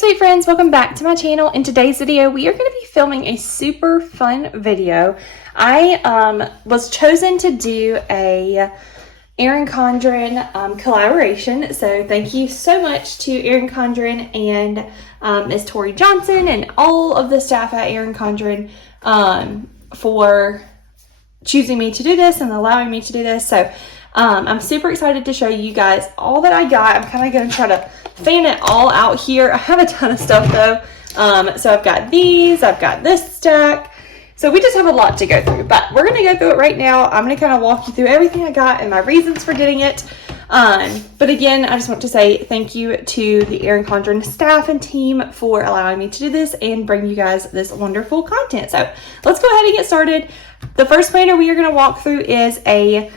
sweet friends, welcome back to my channel. In today's video, we are going to be filming a super fun video. I was chosen to do a Erin Condren collaboration, so thank you so much to Erin Condren and Ms. Tori Johnson and all of the staff at Erin Condren for choosing me to do this and allowing me to do this. So I'm super excited to show you guys all that I got. I'm kind of going to try to fan it all out here. I have a ton of stuff though. So I've got these, I've got this stack. So we just have a lot to go through, but we're going to go through it right now. I'm going to kind of walk you through everything I got and my reasons for getting it. But again, I just want to say thank you to the Erin Condren staff and team for allowing me to do this and bring you guys this wonderful content. So let's go ahead and get started. The first planner we are going to walk through is a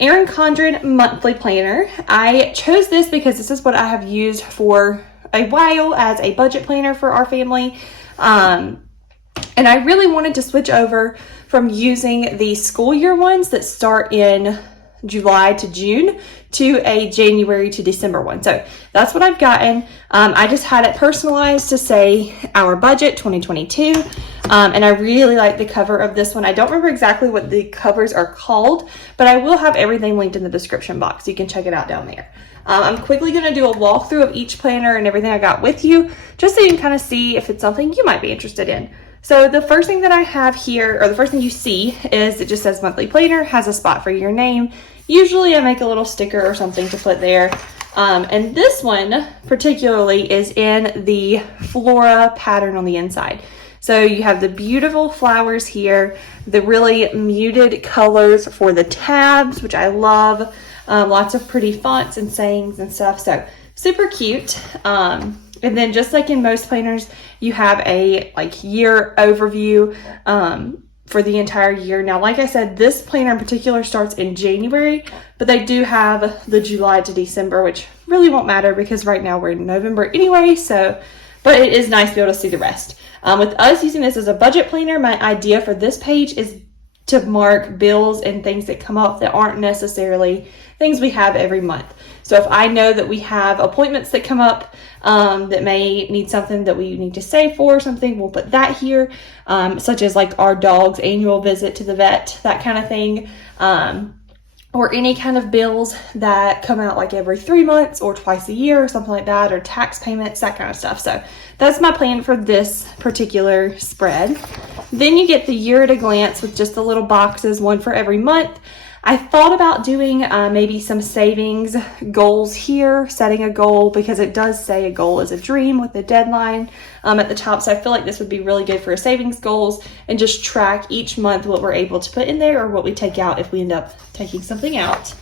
Erin Condren monthly planner. I chose this because this is what I have used for a while as a budget planner for our family. And I really wanted to switch over from using the school year ones that start in July to June to a January to December one. So that's what I've gotten. I just had it personalized to say our budget 2022. And I really like the cover of this one. I don't remember exactly what the covers are called, but I will have everything linked in the description box. You can check it out down there. I'm quickly going to do a walkthrough of each planner and everything I got with you, just so you can kind of see if it's something you might be interested in. So the first thing that I have here, or the first thing you see, is it just says monthly planner, has a spot for your name. Usually I make a little sticker or something to put there. And this one particularly is in the flora pattern on the inside. So you have the beautiful flowers here, the really muted colors for the tabs, which I love. Lots of pretty fonts and sayings and stuff. So super cute. And then just like in most planners, you have a year overview for the entire year. Now, like I said, this planner in particular starts in January, but they do have the July to December, which really won't matter because right now we're in November anyway. So, but it is nice to be able to see the rest. With us using this as a budget planner, my idea for this page is to mark bills and things that come up that aren't necessarily things we have every month. So if I know that we have appointments that come up that may need something that we need to save for or something, we'll put that here, such as like our dog's annual visit to the vet, that kind of thing, or any kind of bills that come out like every 3 months or twice a year or something like that, or tax payments, that kind of stuff. So that's my plan for this particular spread. Then you get the year at a glance with just the little boxes, one for every month. I thought about doing maybe some savings goals here, setting a goal, because it does say a goal is a dream with a deadline at the top. So I feel like this would be really good for savings goals and just track each month what we're able to put in there or what we take out if we end up taking something out.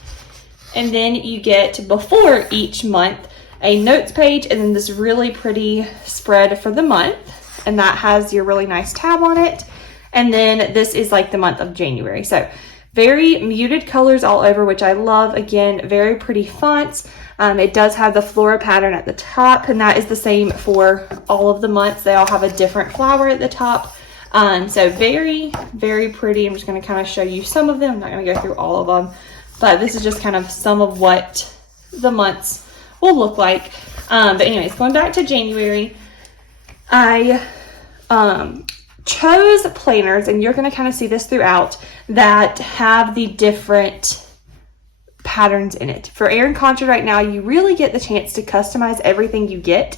And then you get before each month a notes page and then this really pretty spread for the month. And that has your really nice tab on it. And then this is like the month of January. So very muted colors all over, which I love. Again, very pretty fonts. It does have the flora pattern at the top, and that is the same for all of the months. They all have a different flower at the top. So very, very pretty. I'm just going to kind of show you some of them. I'm not going to go through all of them, but this is just kind of some of what the months will look like. But anyways, going back to January, I chose planners, and you're going to kind of see this throughout, that have the different patterns in it. For Erin Condren right now, you really get the chance to customize everything you get.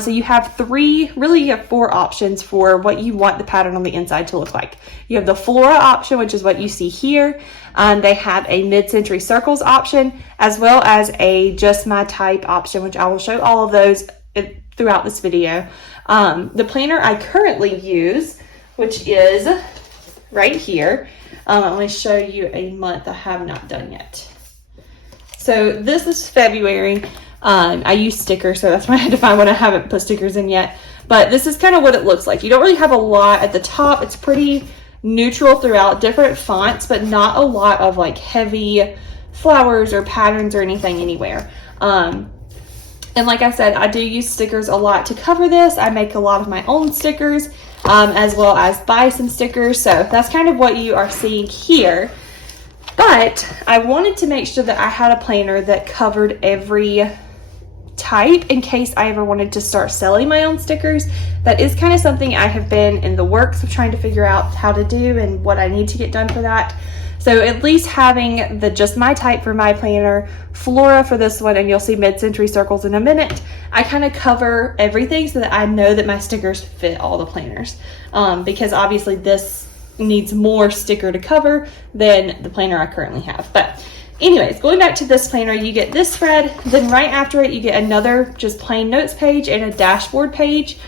So you have four options for what you want the pattern on the inside to look like. You have the flora option, which is what you see here. They have a mid-century circles option, as well as a just my type option, which I will show all of those throughout this video. The planner I currently use, which is right here. I'm going to show you a month I have not done yet. So this is February. I use stickers, so that's why I had to find one I haven't put stickers in yet. But this is kind of what it looks like. You don't really have a lot at the top. It's pretty neutral throughout, different fonts, but not a lot of like heavy flowers or patterns or anything anywhere. And like I said, I do use stickers a lot to cover this. I make a lot of my own stickers, as well as buy some stickers. So that's kind of what you are seeing here. But I wanted to make sure that I had a planner that covered every type in case I ever wanted to start selling my own stickers. That is kind of something I have been in the works of trying to figure out how to do and what I need to get done for that. So at least having the just my type for my planner, Flora for this one, and you'll see mid-century circles in a minute, I kind of cover everything so that I know that my stickers fit all the planners. Because obviously this needs more sticker to cover than the planner I currently have. But anyways, going back to this planner, you get this spread, then right after it you get another just plain notes page and a dashboard page,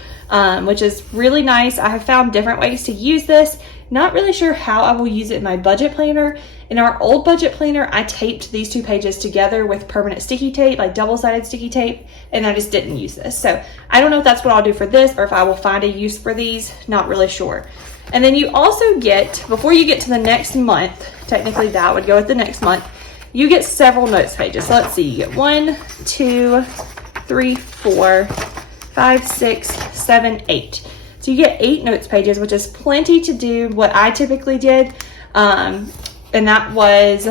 which is really nice. I have found different ways to use this. Not really sure how I will use it in my budget planner. In our old budget planner, I taped these two pages together with permanent sticky tape, like double-sided sticky tape, and I just didn't use this. So I don't know if that's what I'll do for this or if I will find a use for these, not really sure. And then you also get, before you get to the next month, technically that would go with the next month, you get several notes pages. So let's see, you get 1, 2, 3, 4, 5, 6, 7, 8. So you get 8 notes pages, which is plenty to do what I typically did. And that was,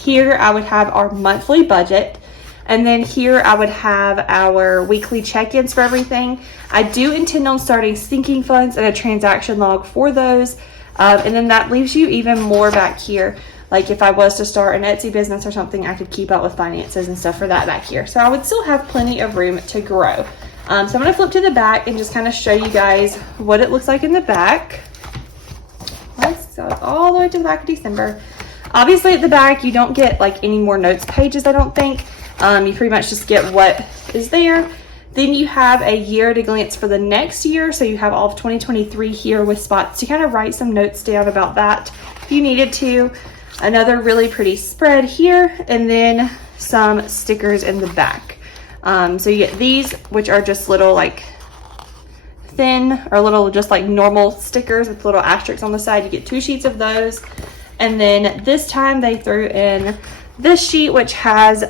here I would have our monthly budget. And then here I would have our weekly check-ins for everything. I do intend on starting sinking funds and a transaction log for those. And then that leaves you even more back here. Like if I was to start an Etsy business or something, I could keep up with finances and stuff for that back here. So I would still have plenty of room to grow. So I'm going to flip to the back and just kind of show you guys what it looks like in the back. Let's go all the way to the back of December. Obviously at the back, you don't get like any more notes pages, I don't think. You pretty much just get what is there. Then you have a year at a glance for the next year. So you have all of 2023 here with spots to kind of write some notes down about that if you needed to. Another really pretty spread here, and then some stickers in the back. So you get these, which are just little like thin or little just like normal stickers with little asterisks on the side. You get 2 sheets of those. And then this time they threw in this sheet, which has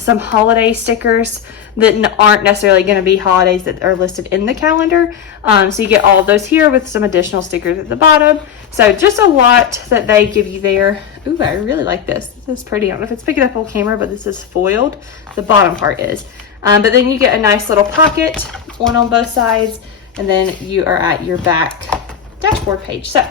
some holiday stickers that aren't necessarily going to be holidays that are listed in the calendar. So you get all of those here with some additional stickers at the bottom. So just a lot that they give you there. Ooh, I really like this. This is pretty. I don't know if it's picking up on camera, but this is foiled. The bottom part is. But then you get a nice little pocket, one on both sides, and then you are at your back dashboard page. So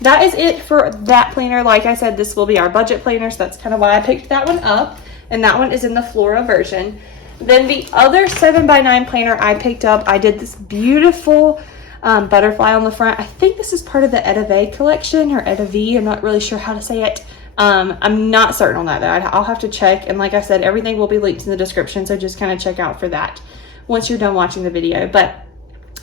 that is it for that planner. Like I said, this will be our budget planner, so that's kind of why I picked that one up. And that one is in the Flora version. Then the other 7x9 planner I picked up, I did this beautiful butterfly on the front. I think this is part of the Edave collection, or Edave. I'm not really sure how to say it. I'm not certain on that though. I'll have to check. And like I said, everything will be linked in the description, so just kind of check out for that once you're done watching the video. But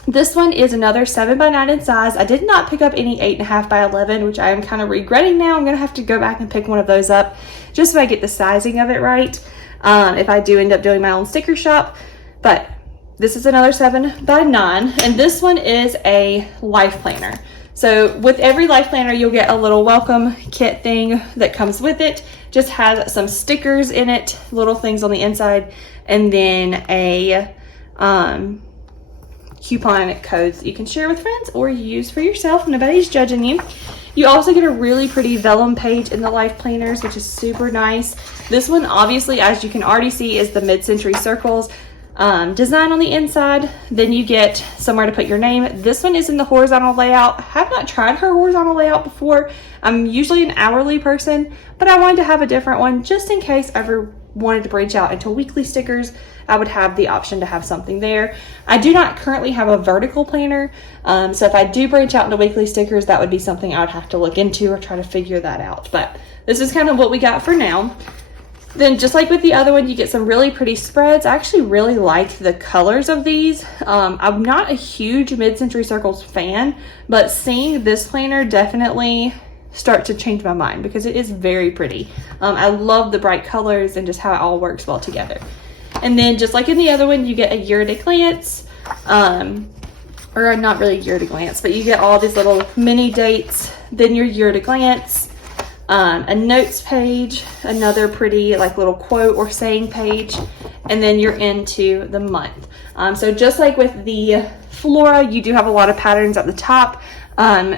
this one is another 7x9 in size. I did not pick up any 8.5x11, which I am kind of regretting now. I'm going to have to go back and pick one of those up just so I get the sizing of it right, if I do end up doing my own sticker shop. But this is another 7x9, and this one is a life planner. So with every life planner, you'll get a little welcome kit thing that comes with it. Just has some stickers in it, little things on the inside, and then a coupon codes you can share with friends or use for yourself. Nobody's judging you. You also get a really pretty vellum page in the life planners, which is super nice. This one, obviously, as you can already see, is the mid-century circles design on the inside. Then you get somewhere to put your name. This one is in the horizontal layout. I have not tried her horizontal layout before. I'm usually an hourly person, but I wanted to have a different one just in case I ever wanted to branch out into weekly stickers. I would have the option to have something there. I do not currently have a vertical planner, so if I do branch out into weekly stickers, that would be something I would have to look into or try to figure that out. But this is kind of what we got for now. Then just like with the other one, you get some really pretty spreads. I actually really like the colors of these. I'm not a huge mid-century circles fan, but seeing this planner definitely start to change my mind because it is very pretty. I love the bright colors and just how it all works well together. And then just like in the other one, you get a year at a glance, or not really year at a glance, but you get all these little mini dates, then your year at a glance, a notes page, another pretty like little quote or saying page, and then you're into the month. So just like with the Flora, you do have a lot of patterns at the top.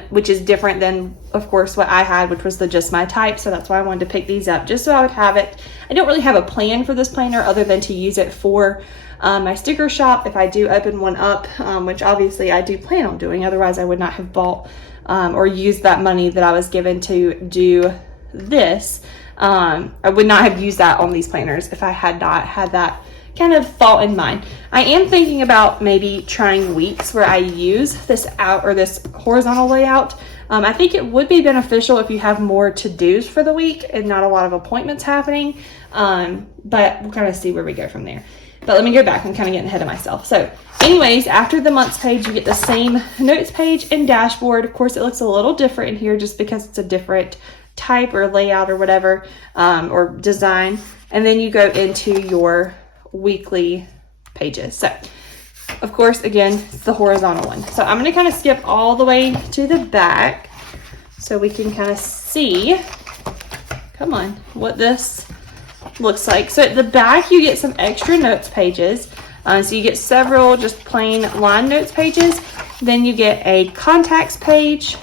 which is different than, of course, what I had, which was the Just My Type. So that's why I wanted to pick these up, just so I would have it. I don't really have a plan for this planner other than to use it for my sticker shop if I do open one up, which obviously I do plan on doing. Otherwise, I would not have bought or used that money that I was given to do this. I would not have used that on these planners if I had not had that kind of thought in mind. I am thinking about maybe trying weeks where I use this out or this horizontal layout. I think it would be beneficial if you have more to-dos for the week and not a lot of appointments happening. But we'll kind of see where we go from there. But let me go back. I'm kind of getting ahead of myself. So anyways, after the months page, you get the same notes page and dashboard. Of course, it looks a little different in here just because it's a different type or layout or whatever, or design. And then you go into your weekly pages. So of course, again, it's the horizontal one. So I'm going to kind of skip all the way to the back so we can kind of see, come on, what this looks like. So at the back, you get some extra notes pages. So you get several just plain line notes pages. Then you get a contacts page,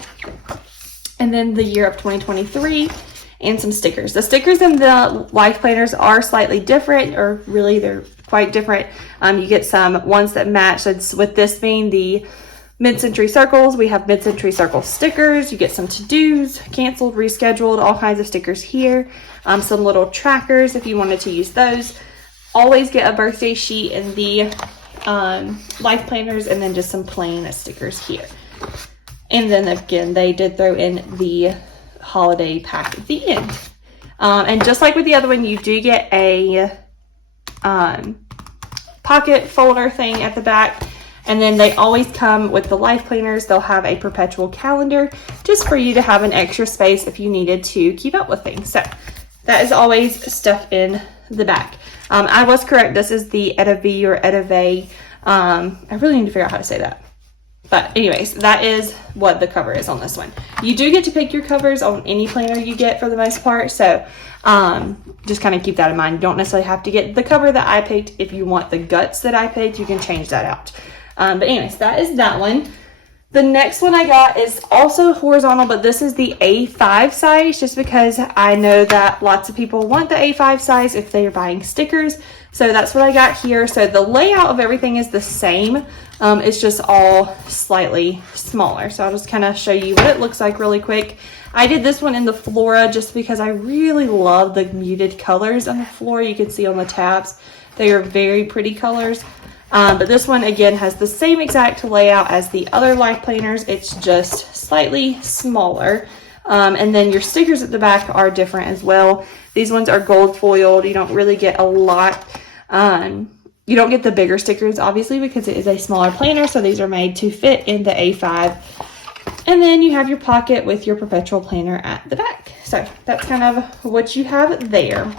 and then the year of 2023, and some stickers. The stickers in the life planners are slightly different, or really they're quite different. You get some ones that match. So it's, with this being the mid-century circles, we have mid-century circle stickers. You get some to-dos, canceled, rescheduled, all kinds of stickers here. Some little trackers if you wanted to use those. Always get a birthday sheet in the life planners, and then just some plain stickers here. And then again, they did throw in the holiday pack at the end. And just like with the other one, you do get a pocket folder thing at the back. And then they always come with the life planners. They'll have a perpetual calendar just for you to have an extra space if you needed to keep up with things. So that is always stuck in the back. I was correct. This is the Edav or Edave. I really need to figure out how to say that. But anyways, that is what the cover is on this one. You do get to pick your covers on any planner you get for the most part. So just kind of keep that in mind. You don't necessarily have to get the cover that I picked. If you want the guts that I picked, you can change that out. But anyways, that is that one. The next one I got is also horizontal, but this is the A5 size, just because I know that lots of people want the A5 size if they are buying stickers. So that's what I got here. So the layout of everything is the same. It's just all slightly smaller. So I'll just kind of show you what it looks like really quick. I did this one in the Flora just because I really love the muted colors on the floor. You can see on the tabs, they are very pretty colors. But this one, again, has the same exact layout as the other life planners. It's just slightly smaller. And then your stickers at the back are different as well. These ones are gold foiled. You don't really get a lot. You don't get the bigger stickers, obviously, because it is a smaller planner. So these are made to fit in the A5. And then you have your pocket with your perpetual planner at the back. So that's kind of what you have there.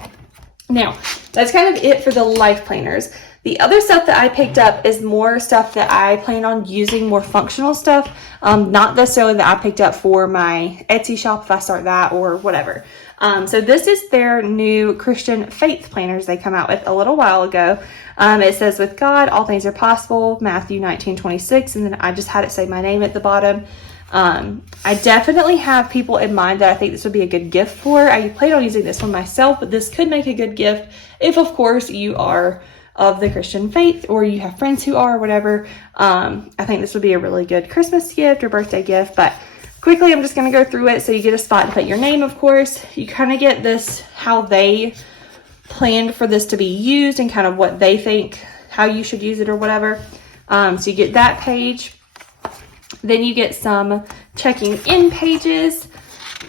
Now, that's kind of it for the life planners. The other stuff that I picked up is more stuff that I plan on using, more functional stuff. Not necessarily that I picked up for my Etsy shop if I start that or whatever. So this is their new Christian faith planners they come out with a little while ago. It says, with God, all things are possible, Matthew 19:26. And then I just had it say my name at the bottom. I definitely have people in mind that I think this would be a good gift for. I plan on using this one myself, but this could make a good gift if, of course, you are of the Christian faith or you have friends who are, or whatever. I think this would be a really good Christmas gift or birthday gift. But quickly, I'm just going to go through it. So you get a spot to put your name, of course. You kind of get this, how they planned for this to be used and kind of what they think, how you should use it or whatever. So you get that page. Then you get some checking in pages,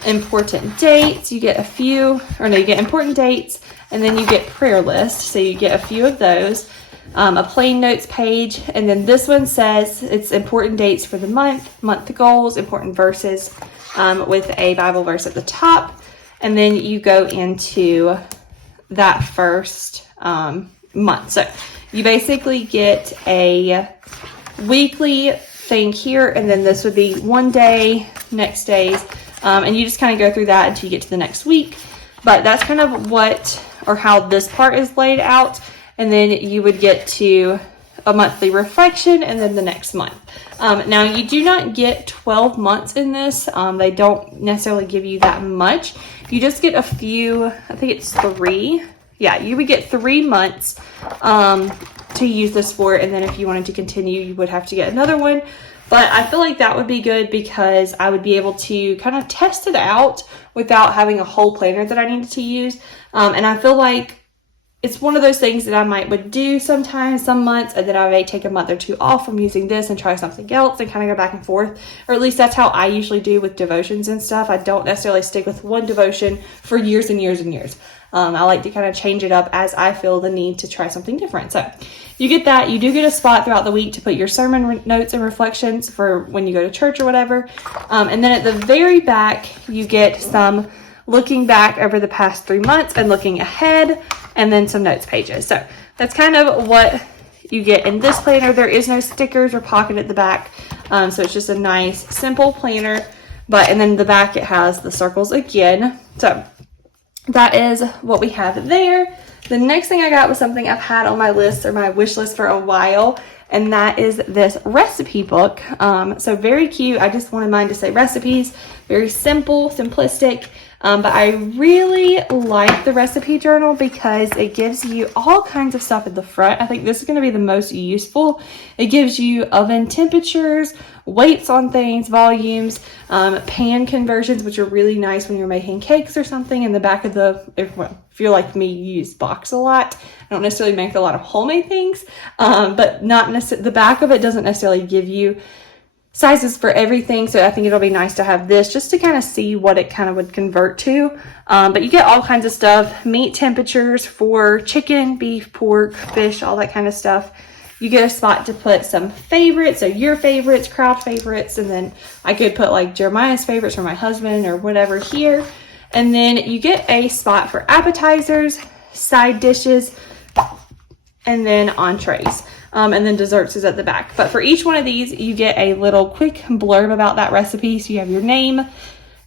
important dates. You get a few, or no, you get important dates, and then you get prayer lists. So you get a few of those, a plain notes page. And then this one says it's important dates for the month goals, important verses, with a Bible verse at the top. And then you go into that first month. So you basically get a weekly thing here, and then this would be one day, next days, and you just kind of go through that until you get to the next week. But that's kind of what, or how this part is laid out. And then you would get to a monthly reflection, and then the next month. Now, you do not get 12 months in this. They don't necessarily give you that much. You just get a few, I think it's 3. Yeah, you would get 3 months to use this for, and then if you wanted to continue, you would have to get another one. But I feel like that would be good because I would be able to kind of test it out without having a whole planner that I needed to use. And I feel like it's one of those things that I would do sometimes, some months, and then I may take a month or 2 off from using this and try something else and kind of go back and forth. Or at least that's how I usually do with devotions and stuff. I don't necessarily stick with one devotion for years and years and years. I like to kind of change it up as I feel the need to try something different. So you get that. You do get a spot throughout the week to put your sermon notes and reflections for when you go to church or whatever. And then at the very back, you get some looking back over the past 3 months and looking ahead, and then some notes pages. So that's kind of what you get in this planner. There is no stickers or pocket at the back. So it's just a nice, simple planner. And then the back, it has the circles again. So that is what we have there. The next thing I got was something I've had on my list or my wish list for a while, and that is this recipe book. So very cute. I just wanted mine to say recipes. Very simple, simplistic. But I really like the recipe journal because it gives you all kinds of stuff at the front. I think this is going to be the most useful. It gives you oven temperatures, weights on things, volumes, pan conversions, which are really nice when you're making cakes or something. In the back of if you're like me, you use box a lot. I don't necessarily make a lot of homemade things, but not necessarily, the back of it doesn't necessarily give you sizes for everything, so I think it'll be nice to have this just to kind of see what it kind of would convert to. But you get all kinds of stuff, meat temperatures for chicken, beef, pork, fish, all that kind of stuff. You get a spot to put some favorites, so your favorites, crowd favorites, and then I could put like Jeremiah's favorites for my husband or whatever here. And then you get a spot for appetizers, side dishes, and then entrees. And then desserts is at the back. But for each one of these, you get a little quick blurb about that recipe. So you have your name,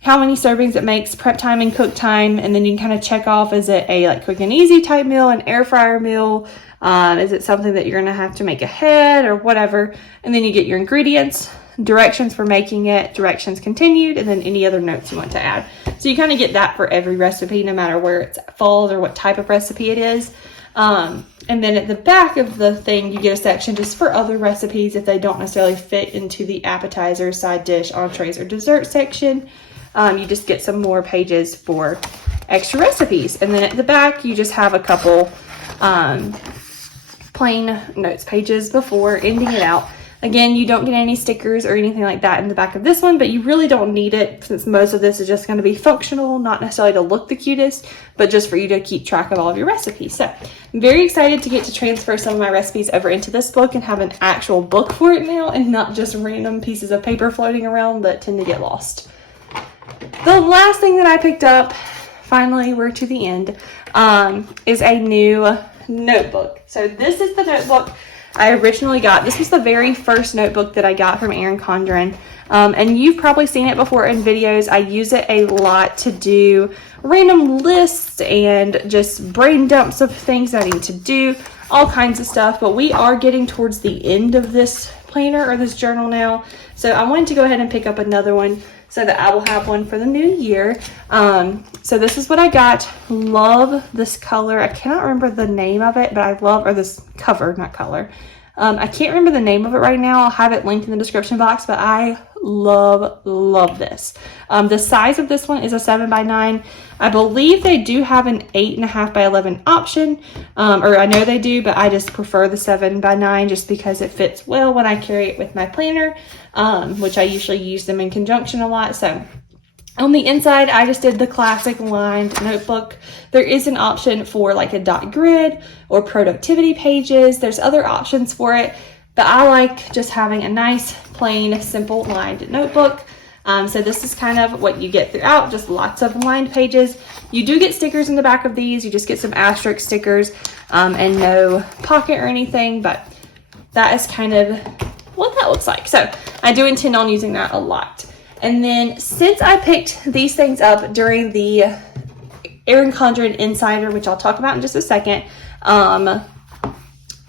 how many servings it makes, prep time and cook time, and then you can kind of check off, is it a like quick and easy type meal, an air fryer meal, is it something that you're going to have to make ahead or whatever. And then you get your ingredients, directions for making it, directions continued, and then any other notes you want to add. So you kind of get that for every recipe, no matter where it falls or what type of recipe it is. And then at the back of the thing, you get a section just for other recipes if they don't necessarily fit into the appetizer, side dish, entrees, or dessert section. You just get some more pages for extra recipes. And then at the back, you just have a couple plain notes pages before ending it out. Again, you don't get any stickers or anything like that in the back of this one, but you really don't need it since most of this is just going to be functional, not necessarily to look the cutest, but just for you to keep track of all of your recipes. So I'm very excited to get to transfer some of my recipes over into this book and have an actual book for it now and not just random pieces of paper floating around that tend to get lost. The last thing that I picked up, finally we're to the end, is a new notebook. So this is the notebook I originally got. This was the very first notebook that I got from Erin Condren. And you've probably seen it before in videos. I use it a lot to do random lists and just brain dumps of things I need to do, all kinds of stuff. But we are getting towards the end of this planner or this journal now. So I wanted to go ahead and pick up another one so that I will have one for the new year. So this is what I got. Love this color. I cannot remember the name of it, but I love, or this cover, not color. I can't remember the name of it right now. I'll have it linked in the description box, but I love this. The size of this one is a 7x9. I believe they do have an 8.5x11 option, or I know they do, but I just prefer the 7x9 just because it fits well when I carry it with my planner, which I usually use them in conjunction a lot. So on the inside, I just did the classic lined notebook. There is an option for like a dot grid or productivity pages. There's other options for it, but I like just having a nice, plain, simple lined notebook. So this is kind of what you get throughout, just lots of lined pages. You do get stickers in the back of these. You just get some asterisk stickers and no pocket or anything, but that is kind of what that looks like. So I do intend on using that a lot. And then since I picked these things up during the Erin Condren Insider, which I'll talk about in just a second,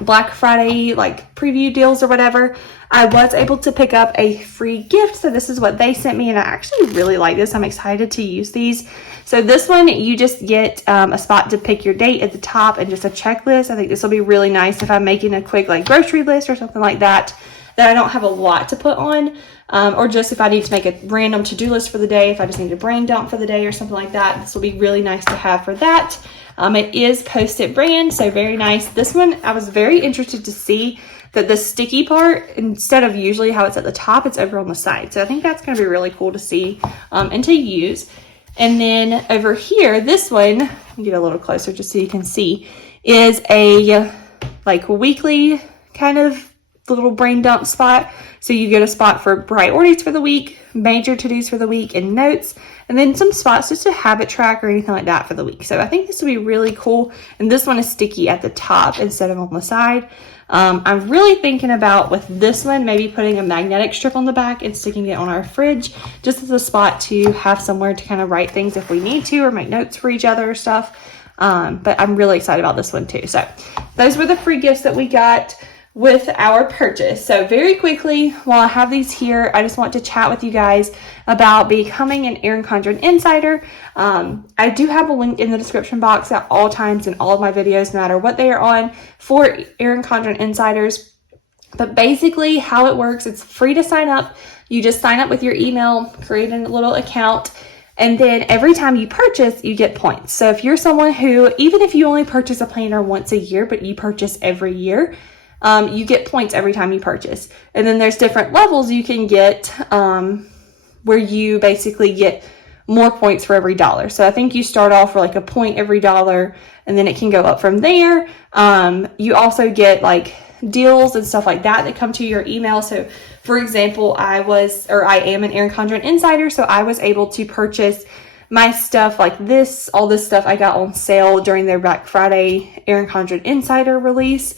Black Friday like preview deals or whatever, I was able to pick up a free gift. So this is what they sent me, and I actually really like this. I'm excited to use these. So this one, you just get a spot to pick your date at the top and just a checklist. I think this will be really nice if I'm making a quick like grocery list or something like that I don't have a lot to put on, or just if I need to make a random to-do list for the day, if I just need a brain dump for the day or something like that. This will be really nice to have for that. It is Post-it brand, so very nice. This one, I was very interested to see that the sticky part, instead of usually how it's at the top, it's over on the side. So I think that's going to be really cool to see and to use. And then over here, this one, I'll get a little closer just so you can see, is a like weekly kind of little brain dump spot. So you get a spot for priorities for the week, major to-dos for the week, and notes, and then some spots just to habit track or anything like that for the week. So I think this will be really cool. And this one is sticky at the top instead of on the side. I'm really thinking about with this one, maybe putting a magnetic strip on the back and sticking it on our fridge, just as a spot to have somewhere to kind of write things if we need to, or make notes for each other or stuff. But I'm really excited about this one too. So those were the free gifts that we got with our purchase. So very quickly, while I have these here, I just want to chat with you guys about becoming an Erin Condren insider. I do have a link in the description box at all times in all of my videos, no matter what they are on, for Erin Condren insiders. But basically how it works, it's free to sign up. You just sign up with your email, create a little account, and then every time you purchase, you get points. So if you're someone who, even if you only purchase a planner once a year, but you purchase every year, you get points every time you purchase. And then there's different levels you can get where you basically get more points for every dollar. So I think you start off for like a point every dollar, and then it can go up from there. You also get like deals and stuff like that come to your email. So for example, I am an Erin Condren insider, so I was able to purchase my stuff like this, all this stuff I got on sale during their Black Friday Erin Condren Insider release.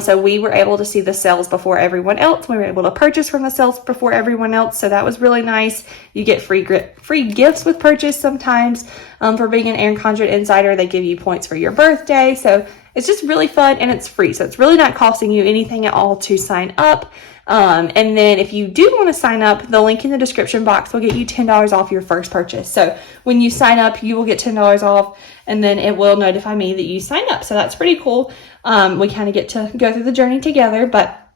So we were able to see the sales before everyone else. We were able to purchase from the sales before everyone else. So that was really nice. You get free gifts with purchase sometimes. For being an Erin Condren Insider, they give you points for your birthday. So it's just really fun, and it's free. So it's really not costing you anything at all to sign up. And then if you do want to sign up, the link in the description box will get you $10 off your first purchase. So when you sign up, you will get $10 off, and then it will notify me that you signed up. So that's pretty cool. We kind of get to go through the journey together, but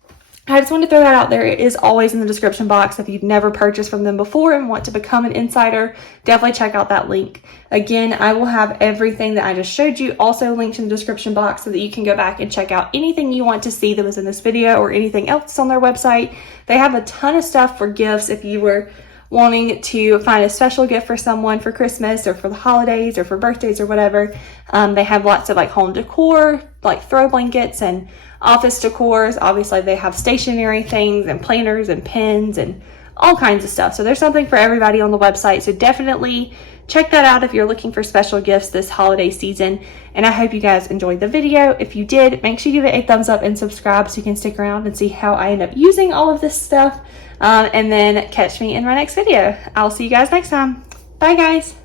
I just wanted to throw that out there. It is always in the description box. If you've never purchased from them before and want to become an insider, definitely check out that link. Again, I will have everything that I just showed you also linked in the description box so that you can go back and check out anything you want to see that was in this video or anything else on their website. They have a ton of stuff for gifts if you were wanting to find a special gift for someone for Christmas or for the holidays or for birthdays or whatever. They have lots of like home decor, like throw blankets and office decors. Obviously they have stationery things and planners and pens and all kinds of stuff. So there's something for everybody on the website. So definitely check that out if you're looking for special gifts this holiday season. And I hope you guys enjoyed the video. If you did, make sure you give it a thumbs up and subscribe so you can stick around and see how I end up using all of this stuff. And then catch me in my next video. I'll see you guys next time. Bye guys.